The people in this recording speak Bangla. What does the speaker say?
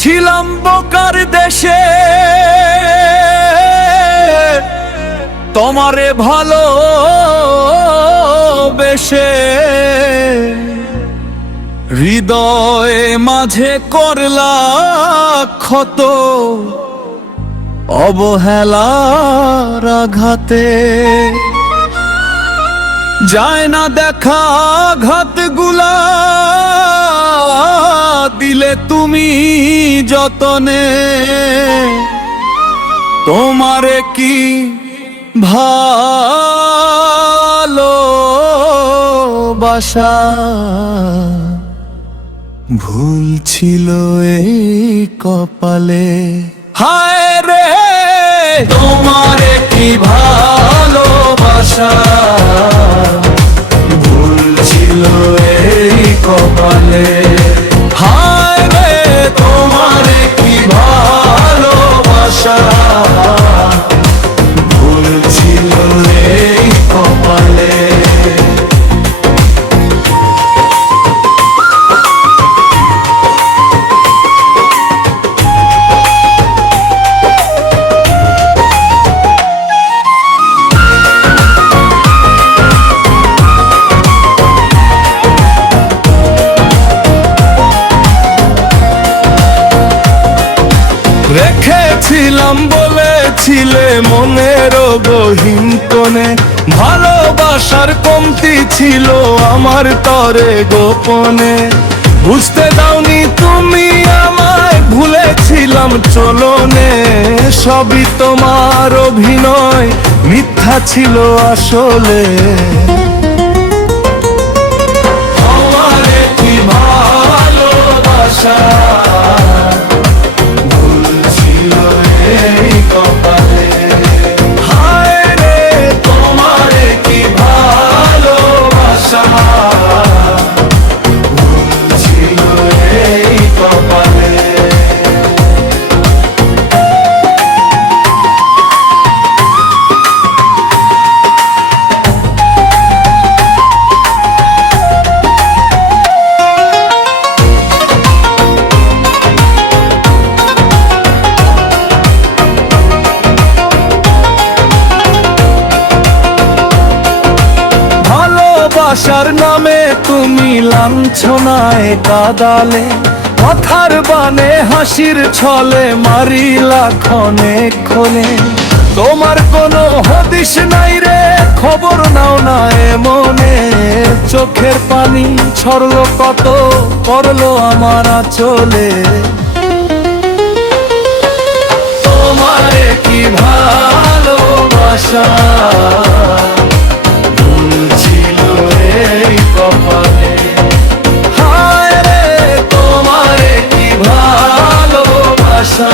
ছিলাম বোকার দেশে তোমারে ভালো বেশে, হৃদয়ে মাঝে করলা ক্ষত অবহেলার আঘাতে। যায় না দেখা ঘাতগুলা দিলে তুমি যতনে, তোমারে কি ভালোবাসা ভুল ছিল এই কপালে। হায় রে তোমারে কি ভালোবাসা ভুল ছিল এই কপালে। হায় রে তোমারে কি ভালোবাসা ভুল ছিল এই কপালে। রেখেছিলাম বলেছিলে মনের গহীন কোণে, ভালোবাসার কমতি ছিল আমার তরে গোপনে। বুঝতে দাওনি তুমি আমায়, ভুলেছিলাম চলনে। সবই তোমার অভিনয়, মিথ্যা ছিল আসলে। আমারে কি ভালোবাসা ভালোবাসার নামে তুমি লাঞ্ছনায় কাদালে, কথার বানে হাসির ছলে মারিলা ক্ষণে ক্ষণে। তোমার কোনো হদিস নাই রে, খবর নাও না মনে। চোখের পানি ছড়লো কত, পড়লো আমার আঁচলে। তোমারে কি ভালোবাসা কপালে। হায় রে তোমারে কি ভালোবাসা